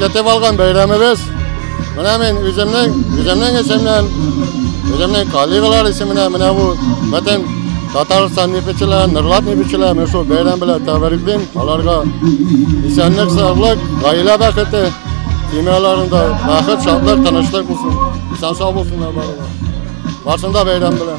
Ketip algan bayramımız. Buna men üzümden isimden, üzümden kollegalar isimden, bu zaten Tataristan nefetçiler, Nurlat nefetçiler, şu bayram bilen tebrikliyim. Alarga insanlık, sağlık, gayle bakıtı, kimyalarında bakıt, şartlar, tanışlık olsun. İnsan sağ olsunlar bari. Varsında bayram bilen.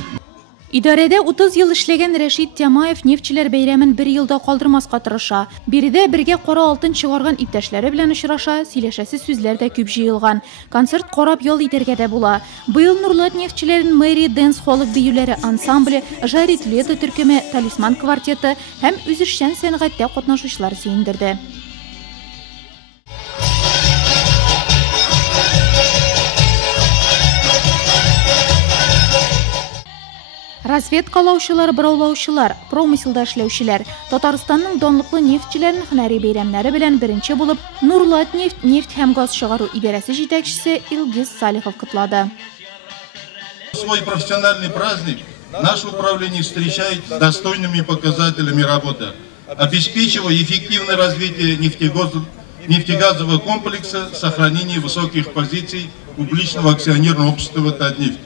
İdarədə 30 yıl işlеген Рәшит Тямаев нефтчилер бәйрәмен bir yılda калдырмаска тырыша. Биредә бергә кара алтын чыгарган иптәшләре белән очраша, сөйләшәсе сүзләр дә күп җыелган. Концерт карап ял итәргә дә була. Быел Нурлат нефтчиләрен Мэри Дэнс Холлык биюләре ансамбле, Жарит Лето төркеме, Талисман квартеты һәм үзешчән сәнгатьтә катнашучылар сөендерде. Разведкалаучылар, быраулаучылар, промыслда эшләүчеләр, Татарстанның данлыклы нефтчиләрен һөнәри бәйрәмнәре белән беренче булып Нурлат нефть һәм газ чыгару идарәсе җитәкчесе Илгиз Салихов котлады. Свой профессиональный праздник наше управление встречает с достойными показателями работы, обеспечивая эффективное развитие нефтегазового комплекса, сохранение высоких позиций публичного акционерного общества «Татнефть».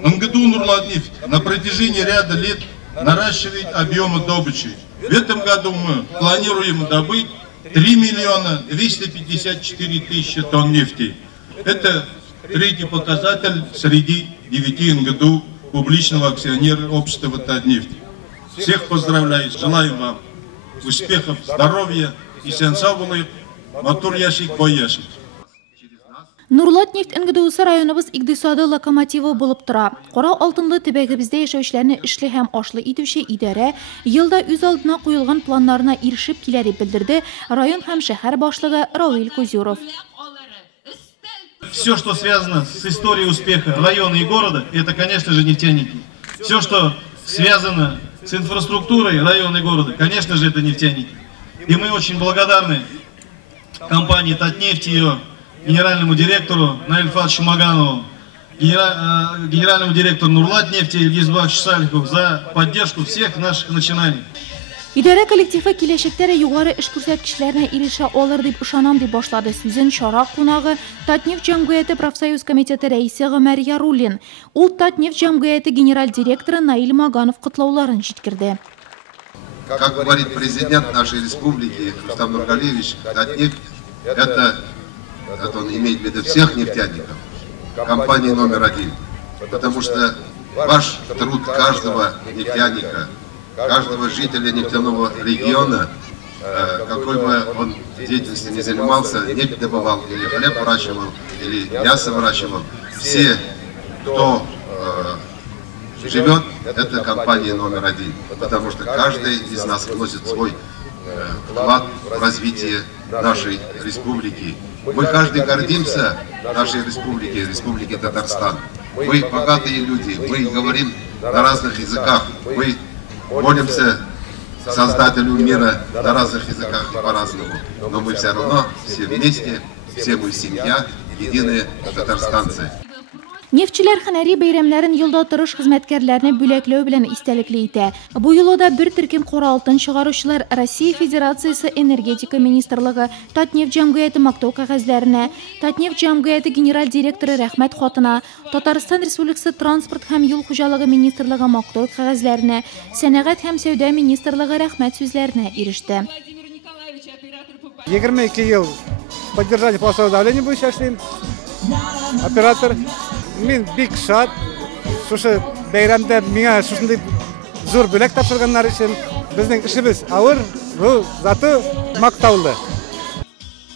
В году Нурлатнефть на протяжении ряда лет наращивает объемы добычи. В этом году мы планируем добыть 3 миллиона 254 тысячи тонн нефти. Это третий показатель среди 9 году публичного акционерного общества «Татнефть». Всех поздравляю, желаю вам успехов, здоровья и сенсабылы, матур яшик, бой яшик. Нурлат нефть НГДУсы районыбыз икътисады локомотивы булып тора. Кара алтынлы төбәгебездә яшәүчеләрне эшле һәм ашлы итүче идарә елда үз алдына куелган планнарына ирешеп килә дип белдерде район һәм шәһәр башлыгы Равил Кузюров. Все, что связано с историей успеха района и города, это, конечно же, нефтяники. Все, что связано с инфраструктурой района и города, конечно же, это нефтяники. И мы очень благодарны компании «Татнефть» и ее генеральному директору Наилю Фатовичу Маганову, генеральному директору Нурлат нефти Илгизу Салихову за поддержку всех наших начинаний. İdarə kollektivы киләчәктә югары эш күрсәткечләренә ирешә алыр дип ышанам дип башлады сүзен чара кунагы Татнефть җәмгыяте профсоюз комитеты рәисе Гомәр Яруллин. Ул Татнефть җәмгыяте генераль директоры Наил Маганов котлауларын җиткерде. Как говорит президент нашей республики Рустам Нургалиевич, Татнефть это он имеет в виду всех нефтяников, компании номер один. Потому что ваш труд каждого нефтяника, каждого жителя нефтяного региона, какой бы он деятельности не занимался, нефть добывал, или хлеб выращивал, или мясо выращивал, все, кто живет, это компания номер один. Потому что каждый из нас вносит свой вклад в развитие нашей республики. Мы каждый гордимся нашей республикой, республики Татарстан. Мы богатые люди, мы говорим на разных языках, мы молимся Создателю мира на разных языках и по-разному. Но мы все равно все вместе, все мы семья, единые татарстанцы. Нефтчиләр һөнәри бәйрәмнәрен елда тырыш хезмәткәрләрне бүләкләү белән истәлекле итә. Бу елда бер төркем кара алтын чыгаручылар Россия Федерациясе энергетика министрлыгы, Татнефть җәмгыяте мактау кәгазьләренә, Татнефть җәмгыяте генераль директоры рәхмәт хатына, Татарстан Республикасы транспорт һәм юл хуҗалыгы министрлыгы мактау кәгазьләренә, Сәнәгать һәм сәүдә министрлыгы рәхмәт сүзләренә иреште. 22 ел поддержание финансового давления буенча эшлим. Оператор. Мен бик шат. Шушы бәйрәмдә миңа шушындый зур бүләк тапшырганнар өчен безнең эшебез авыр, бу заты мактаулы.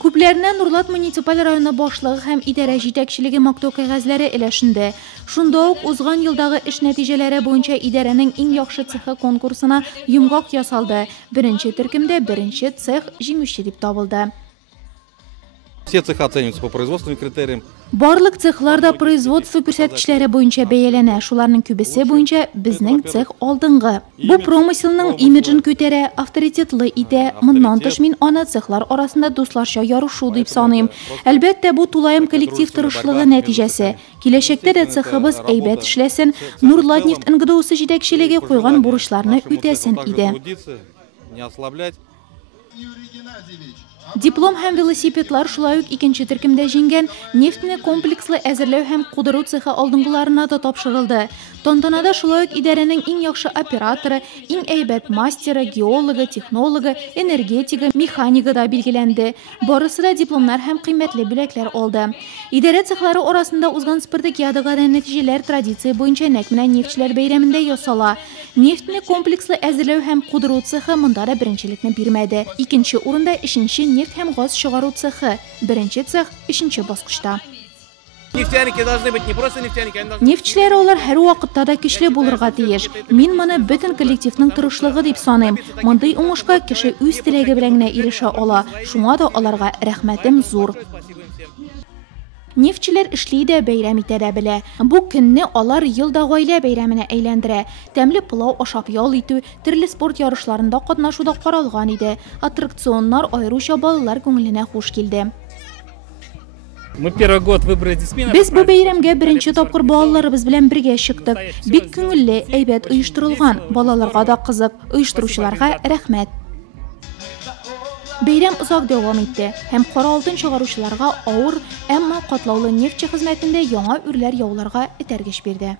Күпләренә Нурлат муниципаль районы башлыгы һәм идарә җитәкчелеге мактау кәгазьләре өләшендә. Шунда ук узган елдагы эш нәтиҗәләре буенча идарәнең иң яхшы цехы конкурсына йомгак ясалды. Беренче төркемдә беренче цех җиңүче дип табылды. Все цеха оцениваются по производственным критериям. Барлык цехларда производство күрсәткечләре буенча бәяләнә. Шуларның күбесе буенча безнең цех алдынгы. Бу промыслның имиджын күтәрә, авторитетлы итә. Моннан тыш мин аны цехлар арасында дусларча ярышу дип саныйм. Әлбәттә, бу тулаем коллектив тырышлыгы нәтиҗәсе. Киләчәктә дә цехыбыз әйбәт эшләсен, Нурлат нефть НГДУсы җитәкчелеге куйган бурычларны үтәсен иде. Не ослаблять. Юрий Геннадьевич, Диплом һәм велосипедлар шулай ук икенче төркемдә җиңгән нефтне комплекслы әзерләү һәм кудыру цехы алдынгыларына да тапшырылды. Тантанада шулай ук идарәнең иң яхшы операторы, иң әйбәт мастеры, геологы, технологы, энергетигы, механигы да билгеләнде. Барысы да дипломнар һәм кыйммәтле бүләкләр алды. Идарә цехлары арасында узган спартакиадага нәтиҗәләр традиция буенча нәкъ менә нефтчеләр бәйрәмендә ясала. Нефтне комплекслы әзерләү һәм кудыру цехы монда да беренчелекне бирмәде. Икенче урында өченче нефть һәм газ чыгару цехы, беренче цех өченче баскычта. Нефтяники должны быть не просто нефтяники, они должны... Нефтчеләр алар һәр вакытта да көчле булырга тиеш. Мин моны бөтен коллективның тырышлыгы дип саныйм. Мондый уңышка кеше үз теләге белән генә ирешә ала. Шуңа да аларга рәхмәтем зур. Нефтчеләр эшли дә, бәйрәм итә дә белә. Бу көнне алар елда гаилә бәйрәменә әйләндерә. Тәмле пылау ашап ял итү, төрле спорт ярышларында катнашуда каралган иде. Аттракционнар аеруча балалар күңеленә хуш килде. Мы первый год выбрали детьми. Без бу бәйрәмгә беренче тапкыр балаларыбыз белән бергә чыктык. Бик күңелле, әйбәт оештырылган. Балаларга да кызык, оештыручыларга рәхмәт. Бәйрәм озак дәвам итте һәм кара алтын чыгаручыларга авыр, әмма катлаулы нефтче хезмәтендә яңа үрләр яуларга этәргеч бирде.